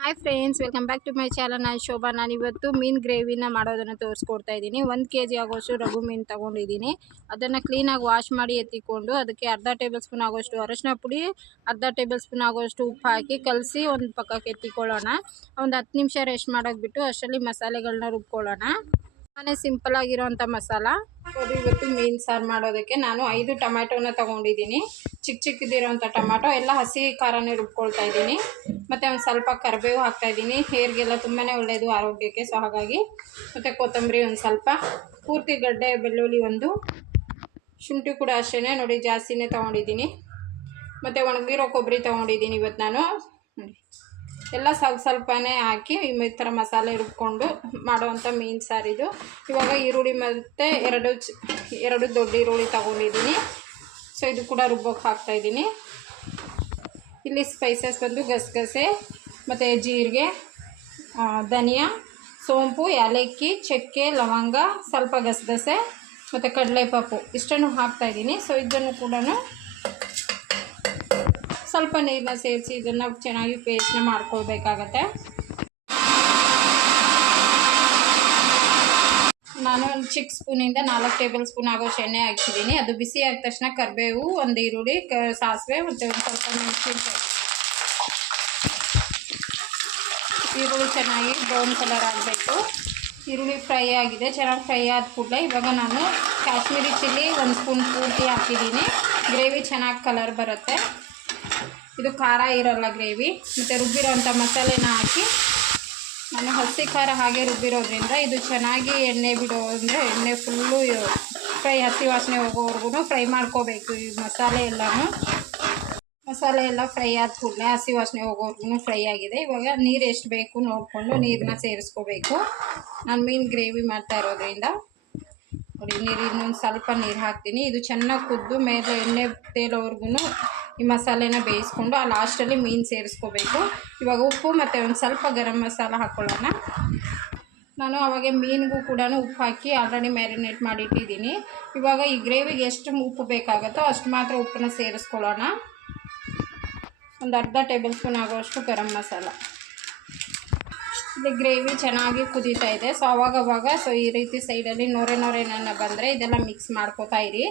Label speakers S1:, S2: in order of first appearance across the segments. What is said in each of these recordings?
S1: Hi friends welcome back to my channel ನಾನು ಶೋಭಾ. ನಾನು ಇವತ್ತು ಮೀನು ಗ್ರೇವಿನ ಮಾಡೋದನ್ನು ತೋರಿಸ್ಕೊಡ್ತಾ ಇದ್ದೀನಿ. ಒಂದು ಕೆ ಜಿ ಆಗೋಷ್ಟು ರಘು ಮೀನು ತೊಗೊಂಡಿದ್ದೀನಿ. ಅದನ್ನು ಕ್ಲೀನಾಗಿ ವಾಶ್ ಮಾಡಿ ಎತ್ತಿಕೊಂಡು ಅದಕ್ಕೆ ಅರ್ಧ ಟೇಬಲ್ ಸ್ಪೂನ್ ಆಗೋಷ್ಟು ಅರಶಿನ ಪುಡಿ, ಅರ್ಧ ಟೇಬಲ್ ಸ್ಪೂನ್ ಆಗೋಷ್ಟು ಉಪ್ಪು ಹಾಕಿ ಕಲಸಿ ಒಂದು ಪಕ್ಕಕ್ಕೆ ಎತ್ತಿಕೊಳ್ಳೋಣ. ಒಂದು ಹತ್ತು ನಿಮಿಷ ರೆಸ್ಟ್ ಮಾಡೋಕ್ಬಿಟ್ಟು ಅಷ್ಟರಲ್ಲಿ ಮಸಾಲೆಗಳನ್ನ ರುಬ್ಕೊಳ್ಳೋಣ. ತುಂಬಾ ಸಿಂಪಲ್ ಆಗಿರುವಂತ ಮಸಾಲ. ಅದು ಇವತ್ತು ಮೀನು ಸಾರು ಮಾಡೋದಕ್ಕೆ ನಾನು ಐದು ಟೊಮ್ಯಾಟೋನ ತಗೊಂಡಿದ್ದೀನಿ. ಚಿಕ್ಕ ಚಿಕ್ಕದಿರೋವಂಥ ಟೊಮ್ಯಾಟೊ, ಎಲ್ಲ ಹಸಿ ಖಾರನೇ ರುಬ್ಕೊಳ್ತಾ ಇದ್ದೀನಿ. ಮತ್ತು ಒಂದು ಸ್ವಲ್ಪ ಕರಿಬೇವು ಹಾಕ್ತಾಯಿದ್ದೀನಿ ಹೇರ್ಗೆಲ್ಲ ತುಂಬಾ ಒಳ್ಳೆಯದು ಆರೋಗ್ಯಕ್ಕೆ ಸೊ ಹಾಗಾಗಿ ಮತ್ತು ಕೊತ್ತಂಬರಿ ಒಂದು ಸ್ವಲ್ಪ. ಪೂರ್ತಿ ಗಡ್ಡೆ, ಬೆಳ್ಳುಳ್ಳಿ ಒಂದು. ಶುಂಠಿ ಕೂಡ ಅಷ್ಟೇ ನೋಡಿ ಜಾಸ್ತಿನೇ ತೊಗೊಂಡಿದ್ದೀನಿ. ಮತ್ತು ಒಣಗಿರೋ ಕೊಬ್ಬರಿ ತೊಗೊಂಡಿದ್ದೀನಿ ಇವತ್ತು ನಾನು. ಎಲ್ಲ ಸ್ವಲ್ಪ ಸ್ವಲ್ಪನೇ ಹಾಕಿ ಈ ಥರ ಮಸಾಲೆ ರುಬ್ಕೊಂಡು ಮಾಡುವಂಥ ಮೀನು ಸಾರಿದು ಇವಾಗ ಈರುಳ್ಳಿ ಮತ್ತು ಎರಡು ಎರಡು ದೊಡ್ಡ ಈರುಳ್ಳಿ ತೊಗೊಂಡಿದ್ದೀನಿ. ಸೊ ಇದು ಕೂಡ ರುಬ್ಬೋಕೆ ಹಾಕ್ತಾಯಿದ್ದೀನಿ ಇಲ್ಲಿ ಸ್ಪೈಸಸ್ ಬಂದು ಗಸಗಸೆ, ಮತ್ತು ಜೀರಿಗೆ ಧನಿಯಾ, ಸೋಂಪು, ಏಲಕ್ಕಿ, ಚಕ್ಕೆ, ಲವಂಗ, ಸ್ವಲ್ಪ ಗಸಗಸೆ, ಮತ್ತು ಕಡಲೆಪಪ್ಪು. ಇಷ್ಟನ್ನು ಹಾಕ್ತಾಯಿದ್ದೀನಿ ಸೊ ಇದನ್ನು ಕೂಡ ಸ್ವಲ್ಪ ನೀರನ್ನ ಸೇರಿಸಿ ಇದನ್ನು ಚೆನ್ನಾಗಿ ಪೇಸ್ಟ್ನ ಮಾಡ್ಕೊಳ್ಬೇಕಾಗತ್ತೆ. ನಾನು ಒಂದು ಚಿಕ್ಕ ಸ್ಪೂನಿಂದ ನಾಲ್ಕು ಟೇಬಲ್ ಸ್ಪೂನ್ ಆಗೋಷ್ಟು ಎಣ್ಣೆ ಹಾಕಿದ್ದೀನಿ ಅದು ಬಿಸಿ ಆದ ತಕ್ಷಣ ಕರಿಬೇವು, ಒಂದು ಈರುಳ್ಳಿ, ಕ ಸಾಸಿವೆ ಮತ್ತು ಒಂದು ಸ್ವಲ್ಪ ಈರುಳ್ಳಿ ಚೆನ್ನಾಗಿ ಬ್ರೌನ್ ಕಲರ್ ಆಗಬೇಕು. ಈರುಳ್ಳಿ ಫ್ರೈ ಆಗಿದೆ, ಚೆನ್ನಾಗಿ ಫ್ರೈ ಆದ ಕೂಡಲೇ ಇವಾಗ ನಾನು ಕಾಶ್ಮೀರಿ ಚಿಲ್ಲಿ ಒಂದು ಸ್ಪೂನ್ ಪೂರ್ತಿ ಹಾಕಿದ್ದೀನಿ ಗ್ರೇವಿ ಚೆನ್ನಾಗಿ ಕಲರ್ ಬರುತ್ತೆ. ಇದು ಖಾರ ಇರೋಲ್ಲ ಗ್ರೇವಿ. ಮತ್ತು ರುಬ್ಬಿರೋಂಥ ಮಸಾಲೆನ ಹಾಕಿ ನಾನು ಹಸಿ ಖಾರ ಹಾಗೆ ರುಬ್ಬಿರೋದ್ರಿಂದ ಇದು ಚೆನ್ನಾಗಿ ಎಣ್ಣೆ ಬಿಡೋ ಅಂದರೆ ಎಣ್ಣೆ ಫುಲ್ಲು ಫ್ರೈ ಹಸಿ ವಾಸನೆ ಹೋಗೋವರೆಗೂ ಫ್ರೈ ಮಾಡ್ಕೋಬೇಕು ಈ ಮಸಾಲೆ ಎಲ್ಲನೂ. ಮಸಾಲೆ ಎಲ್ಲ ಫ್ರೈ ಆದ ಕೂಡಲೇ ಹಸಿ ವಾಸನೆ ಹೋಗೋವರೆಗೂ ಫ್ರೈ ಆಗಿದೆ. ಇವಾಗ ನೀರು ಎಷ್ಟು ಬೇಕು ನೋಡಿಕೊಂಡು ನೀರನ್ನ ಸೇರಿಸ್ಕೋಬೇಕು. ನಾನು ಮೀನು ಗ್ರೇವಿ ಮಾಡ್ತಾ ಇರೋದ್ರಿಂದ. ನೋಡಿ ನೀರು ಇನ್ನೊಂದು ಸ್ವಲ್ಪ ನೀರು ಹಾಕ್ತೀನಿ. ಇದು ಚೆನ್ನಾಗಿ ಕುದ್ದು ಮೇಲೆ ಎಣ್ಣೆ ತೇಲೋವರೆಗೂ ಈ ಮಸಾಲೆನ ಬೇಯಿಸ್ಕೊಂಡು ಆ ಲಾಸ್ಟಲ್ಲಿ ಮೀನು ಸೇರಿಸ್ಕೋಬೇಕು. ಇವಾಗ ಉಪ್ಪು ಮತ್ತು ಒಂದು ಸ್ವಲ್ಪ ಗರಂ ಮಸಾಲ ಹಾಕ್ಕೊಳ್ಳೋಣ ನಾನು ಅವಾಗೆ ಮೀನಿಗೂ ಕೂಡ ಉಪ್ಪು ಹಾಕಿ ಆಲ್ರೆಡಿ ಮ್ಯಾರಿನೇಟ್ ಮಾಡಿಟ್ಟಿದ್ದೀನಿ. ಇವಾಗ ಈ ಗ್ರೇವಿಗೆ ಎಷ್ಟು ಉಪ್ಪು ಬೇಕಾಗುತ್ತೋ ಅಷ್ಟು ಮಾತ್ರ ಉಪ್ಪನ್ನ ಸೇರಿಸ್ಕೊಳ್ಳೋಣ. ಒಂದು ಅರ್ಧ ಟೇಬಲ್ ಸ್ಪೂನ್ ಆಗೋಷ್ಟು ಗರಂ ಮಸಾಲ. ಇದು ಗ್ರೇವಿ ಚೆನ್ನಾಗಿ ಕುದೀತಾ ಇದೆ. ಸೊ ಅವಾಗವಾಗ ಸೊ ಈ ರೀತಿ ಸೈಡಲ್ಲಿ ನೊರೆ ನೊರೆನ ಬಂದರೆ ಇದೆಲ್ಲ ಮಿಕ್ಸ್ ಮಾಡ್ಕೋತಾ ಇರಿ.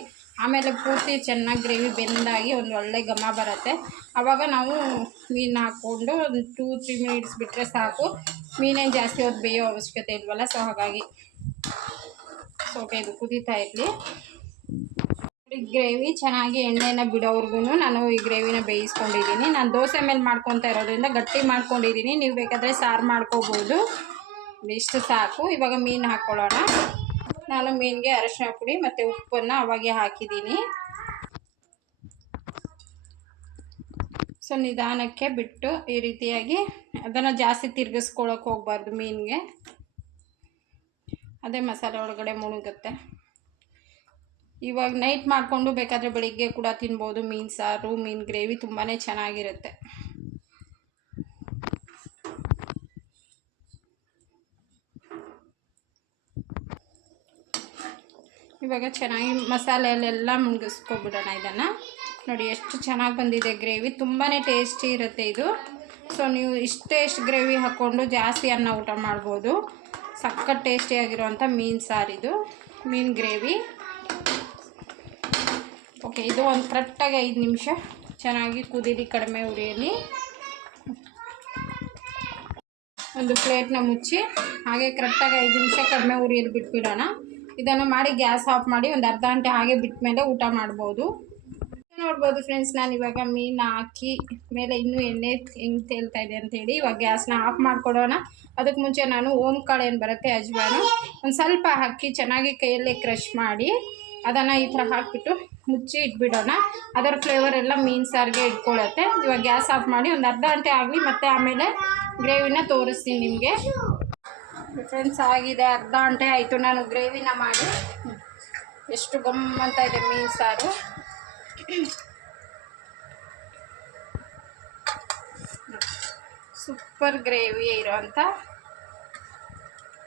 S1: ಆಮೇಲೆ ಪೂರ್ತಿ ಚೆನ್ನಾಗಿ ಗ್ರೇವಿ ಬೆಂದಾಗಿ ಒಂದು ಒಳ್ಳೆ ಘಮ ಬರುತ್ತೆ. ಆವಾಗ ನಾವು ಮೀನು ಹಾಕ್ಕೊಂಡು ಒಂದು ಟೂ, ತ್ರೀ ಮಿನಿಟ್ಸ್ ಬಿಟ್ಟರೆ ಸಾಕು. ಮೀನೇನು ಜಾಸ್ತಿ ಹೊತ್ತು ಬೇಯೋ ಅವಶ್ಯಕತೆ ಇಲ್ವಲ್ಲ, ಸೊ ಹಾಗಾಗಿ ಸೊ ಇದು ಕುದೀತಾ ಇರಲಿ. ಗ್ರೇವಿ ಚೆನ್ನಾಗಿ ಎಣ್ಣೆನ ಬಿಡೋವ್ರಿಗೂ ನಾನು ಈ ಗ್ರೇವಿನ ಬೇಯಿಸ್ಕೊಂಡಿದ್ದೀನಿ. ನಾನು ದೋಸೆ ಮೇಲೆ ಮಾಡ್ಕೊತಾ ಇರೋದ್ರಿಂದ ಗಟ್ಟಿ ಮಾಡ್ಕೊಂಡಿದ್ದೀನಿ. ನೀವು ಬೇಕಾದರೆ ಸಾರು ಮಾಡ್ಕೋಬೋದು. ಇಷ್ಟು ಸಾಕು. ಇವಾಗ ಮೀನು ಹಾಕ್ಕೊಳ್ಳೋಣ ನಾನು ಮೀನಿಗೆ ಅರಶಿನ ಪುಡಿ ಮತ್ತು ಉಪ್ಪನ್ನು ಅವಾಗೆ ಹಾಕಿದ್ದೀನಿ. ಸೊ, ನಿಧಾನಕ್ಕೆ ಬಿಟ್ಟು ಈ ರೀತಿಯಾಗಿ ಅದನ್ನು ಜಾಸ್ತಿ ತಿರ್ಗಿಸ್ಕೊಳಕ್ಕೆ ಹೋಗ್ಬಾರ್ದು ಮೀನಿಗೆ. ಅದೇ ಮಸಾಲೆ ಒಳಗಡೆ ಮುಳುಗುತ್ತೆ. ಇವಾಗ ನೈಟ್ ಮಾಡಿಕೊಂಡು ಬೇಕಾದರೆ ಬೆಳಿಗ್ಗೆ ಕೂಡ ತಿನ್ಬೋದು ಮೀನು ಸಾರು, ಮೀನು ಗ್ರೇವಿ ತುಂಬಾ ಚೆನ್ನಾಗಿರುತ್ತೆ. ಇವಾಗ ಚೆನ್ನಾಗಿ ಮಸಾಲೆಯಲ್ಲೆಲ್ಲ ಮುಗಿಸ್ಕೊಬಿಡೋಣ ಇದನ್ನು. ನೋಡಿ ಎಷ್ಟು ಚೆನ್ನಾಗಿ ಬಂದಿದೆ ಗ್ರೇವಿ. ತುಂಬಾ ಟೇಸ್ಟಿ ಇರುತ್ತೆ ಇದು. ಸೊ ನೀವು ಇಷ್ಟೇ ಇಷ್ಟು ಗ್ರೇವಿ ಹಾಕ್ಕೊಂಡು ಜಾಸ್ತಿ ಅನ್ನ ಊಟ ಮಾಡ್ಬೋದು. ಸಖತ್ ಟೇಸ್ಟಿಯಾಗಿರುವಂಥ ಮೀನು ಸಾರಿದು ಮೀನು ಗ್ರೇವಿ. ಓಕೆ, ಇದು ಒಂದು ಕರೆಕ್ಟಾಗಿ ಐದು ನಿಮಿಷ ಚೆನ್ನಾಗಿ ಕುದೀಲಿ ಕಡಿಮೆ ಉರಿಯಲ್ಲಿ ಒಂದು ಪ್ಲೇಟ್ನ ಮುಚ್ಚಿ, ಹಾಗೆ ಕರೆಕ್ಟಾಗಿ ಐದು ನಿಮಿಷ ಕಡಿಮೆ ಉರಿಯಲ್ಲಿ ಬಿಟ್ಬಿಡೋಣ. ಇದನ್ನು ಮಾಡಿ ಗ್ಯಾಸ್ ಆಫ್ ಮಾಡಿ ಒಂದು ಅರ್ಧ ಗಂಟೆ ಹಾಗೆ ಬಿಟ್ಟ ಮೇಲೆ ಊಟ ಮಾಡ್ಬೋದು. ನೋಡ್ಬೋದು ಫ್ರೆಂಡ್ಸ್ ನಾನು ಇವಾಗ ಮೀನು ಹಾಕಿ ಮೇಲೆ ಇನ್ನೂ ಎಣ್ಣೆ ಹೆಂಗೆ ತೇಲ್ತಾ ಇದೆ ಅಂತೇಳಿ ಇವಾಗ ಗ್ಯಾಸ್ನ ಆಫ್ ಮಾಡ್ಕೊಡೋಣ. ಅದಕ್ಕೆ ಮುಂಚೆ ನಾನು ಓಮ್ ಕಾಳು ಏನು ಬರುತ್ತೆ ಅಜ್ವಾನು ಒಂದು ಸ್ವಲ್ಪ ಹಾಕಿ ಚೆನ್ನಾಗಿ ಕೈಯಲ್ಲೇ ಕ್ರಷ್ ಮಾಡಿ ಅದನ್ನು ಈ ಥರ ಹಾಕಿಬಿಟ್ಟು ಮುಚ್ಚಿ ಇಟ್ಬಿಡೋಣ. ಅದರ ಫ್ಲೇವರ್ ಎಲ್ಲ ಮೀನು ಸಾರಿಗೆ ಇಟ್ಕೊಳ್ಳುತ್ತೆ ಇವಾಗ ಗ್ಯಾಸ್ ಆಫ್ ಮಾಡಿ ಒಂದು ಅರ್ಧ ಗಂಟೆ ಆಗಲಿ ಮತ್ತು ಆಮೇಲೆ ಗ್ರೇವಿನ ತೋರಿಸ್ತೀನಿ ನಿಮಗೆ. ಫ್ರೆಂಡ್ಸ್ ಆಗಿದೆ. ಅರ್ಧ ಗಂಟೆ ಆಯಿತು. ನಾನು ಗ್ರೇವಿನ ಮಾಡಿ. ಎಷ್ಟು ಗಮ್ ಅಂತ ಇದೆ ಮೀನು ಸಾರು. ಸೂಪರ್ ಗ್ರೇವಿ ಇರೋಂಥ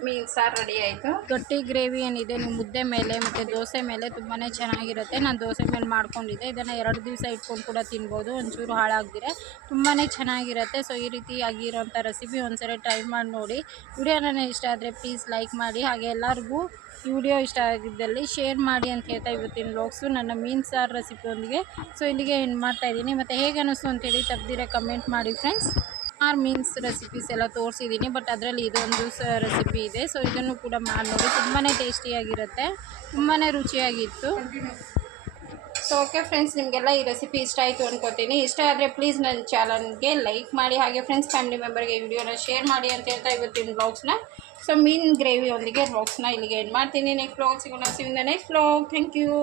S1: ಮೀನು ಸಾರು ರೆಡಿ ಆಯಿತು. ಗಟ್ಟಿ ಗ್ರೇವಿ ಏನಿದೆ, ನೀವು ಮುದ್ದೆ ಮೇಲೆ ಮತ್ತು ದೋಸೆ ಮೇಲೆ ತುಂಬಾ ಚೆನ್ನಾಗಿರುತ್ತೆ. ನಾನು ದೋಸೆ ಮೇಲೆ ಮಾಡ್ಕೊಂಡಿದ್ದೆ. ಇದನ್ನು ಎರಡು ದಿವಸ ಇಟ್ಕೊಂಡು ಕೂಡ ತಿನ್ಬೋದು. ಒಂಚೂರು ಹಾಳಾಗದಿರೆ. ತುಂಬಾ ಚೆನ್ನಾಗಿರುತ್ತೆ. ಸೊ ಈ ರೀತಿ ಆಗಿರೋಂಥ ರೆಸಿಪಿ ಒಂದ್ಸರಿ ಟ್ರೈ ಮಾಡಿ ನೋಡಿ. ವಿಡಿಯೋ ನನಗೆ ಇಷ್ಟ ಆದರೆ ಪ್ಲೀಸ್ ಲೈಕ್ ಮಾಡಿ. ಹಾಗೆ ಎಲ್ಲರಿಗೂ ಈ ವಿಡಿಯೋ ಇಷ್ಟ ಆಗಿದ್ದಲ್ಲಿ ಶೇರ್ ಮಾಡಿ ಅಂತ ಹೇಳ್ತಾ ಇವತ್ತಿನ ಬ್ಲಾಗ್ಸು ನನ್ನ ಮೀನು ಸಾರು ರೆಸಿಪಿಯೊಂದಿಗೆ ಸೊ ಇಲ್ಲಿಗೆ ಏನು ಮಾಡ್ತಾಯಿದ್ದೀನಿ ಮತ್ತು ಹೇಗೆ ಅನ್ನಿಸ್ತು ಅಂತೇಳಿ ತಪ್ಪದಿರ ಕಮೆಂಟ್ ಮಾಡಿ ಫ್ರೆಂಡ್ಸ್ ಆರ್ ಮೀನ್ಸ್ ರೆಸಿಪೀಸ್ ಎಲ್ಲ ತೋರಿಸಿದ್ದೀನಿ ಬಟ್ ಅದರಲ್ಲಿ ಇದೊಂದು ಸ ರೆಸಿಪಿ ಇದೆ. ಸೊ ಇದನ್ನು ಕೂಡ ಮಾಡಿ ನೋಡಿ. ತುಂಬಾ ಟೇಸ್ಟಿಯಾಗಿರುತ್ತೆ ತುಂಬಾ ರುಚಿಯಾಗಿತ್ತು. ಸೊ ಓಕೆ ಫ್ರೆಂಡ್ಸ್ ನಿಮಗೆಲ್ಲ ಈ ರೆಸಿಪಿ ಇಷ್ಟ ಆಯಿತು ಅಂದ್ಕೋತೀನಿ ಇಷ್ಟ ಆದರೆ ಪ್ಲೀಸ್ ನನ್ನ ಚಾನಲ್ಗೆ ಲೈಕ್ ಮಾಡಿ, ಹಾಗೆ ಫ್ರೆಂಡ್ಸ್ ಫ್ಯಾಮಿಲಿ ಮೆಂಬರ್ಗೆ ಈ ವಿಡಿಯೋನ ಶೇರ್ ಮಾಡಿ ಅಂತ ಹೇಳ್ತಾ ಇವತ್ತಿನ ಬ್ಲಾಗ್ಸ್ನ ಸೊ ಮೀನ್ ಗ್ರೇವಿಯೊಂದಿಗೆ ಬ್ಲಾಗ್ಸ್ನ ಇಲ್ಲಿಗೆ ಏನು ಮಾಡ್ತೀನಿ. ನೆಕ್ಸ್ಟ್ ಬ್ಲಾಗ್ ಸಿಗೋಣ. ಸಿಗೋಣ ನೆಕ್ಸ್ಟ್ ಬ್ಲಾಗ್ ಥ್ಯಾಂಕ್ ಯು